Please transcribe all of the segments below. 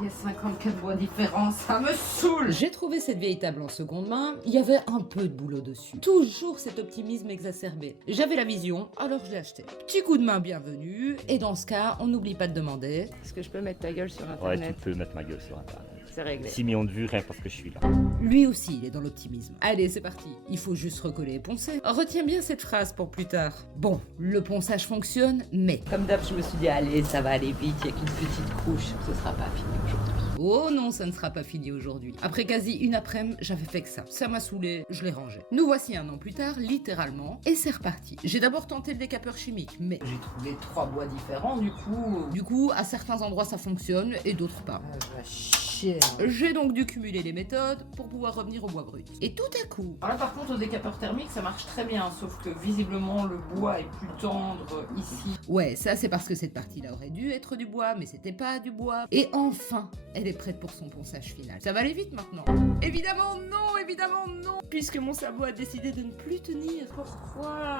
Il y a 54 bois différents, ça me saoule. J'ai trouvé cette vieille table en seconde main, il y avait un peu de boulot dessus. Toujours cet optimisme exacerbé. J'avais la vision, alors je l'ai acheté. Petit coup de main bienvenu, et dans ce cas, on n'oublie pas de demander. Est-ce que je peux mettre ta gueule sur Ouais, internet? tu peux mettre ma gueule sur internet. C'est réglé. 6 millions de vues rien parce que je suis là. Lui aussi, il est dans l'optimisme. Allez, c'est parti. Il faut juste recoller et poncer. Retiens bien cette phrase pour plus tard. Bon, le ponçage fonctionne, mais... Comme d'hab, je me suis dit, allez, ça va aller vite, il n'y a qu'une petite couche, ce sera pas fini aujourd'hui. Oh non, ça ne sera pas fini aujourd'hui. Après quasi une après-midi, j'avais fait que ça. Ça m'a saoulé, je l'ai rangé. Nous voici un an plus tard, littéralement, et c'est reparti. J'ai d'abord tenté le décapeur chimique, mais j'ai trouvé 3 bois différents, du coup, à certains endroits ça fonctionne et d'autres pas. Va chier. J'ai donc dû cumuler les méthodes pour pouvoir revenir au bois brut. Et tout à coup... Alors là, par contre, au décapeur thermique, ça marche très bien, sauf que visiblement, le bois est plus tendre ici. Ouais, ça c'est parce que cette partie-là aurait dû être du bois, mais c'était pas du bois. Et enfin, elle est prête pour son ponçage final. Ça va aller vite maintenant. Évidemment non, puisque mon cerveau a décidé de ne plus tenir. Pourquoi?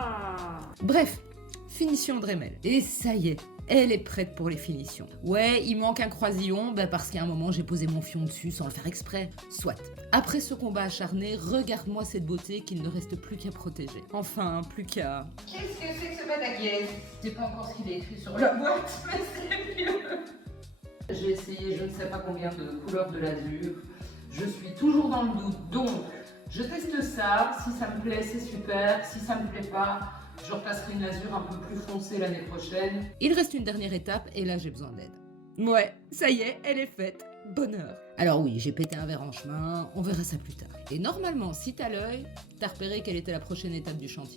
Bref, finition Dremel. Et ça y est, elle est prête pour les finitions. Ouais, il manque un croisillon, parce qu'à un moment j'ai posé mon fion dessus sans le faire exprès. Soit. Après ce combat acharné, regarde-moi cette beauté qu'il ne reste plus qu'à protéger. Enfin, plus qu'à... Qu'est-ce que c'est que ce pataquès? C'est pas encore ce qu'il est écrit sur la boîte, mais c'est mieux. J'ai essayé je ne sais pas combien de couleurs de l'azur. Je suis toujours dans le doute, donc je teste ça. Si ça me plaît, c'est super. Si ça me plaît pas, je repasserai une azur un peu plus foncée l'année prochaine. Il reste une dernière étape et là j'ai besoin d'aide. Ouais, ça y est, elle est faite. Bonheur. Alors oui, j'ai pété un verre en chemin, on verra ça plus tard. Et normalement, si t'as l'œil, t'as repéré quelle était la prochaine étape du chantier.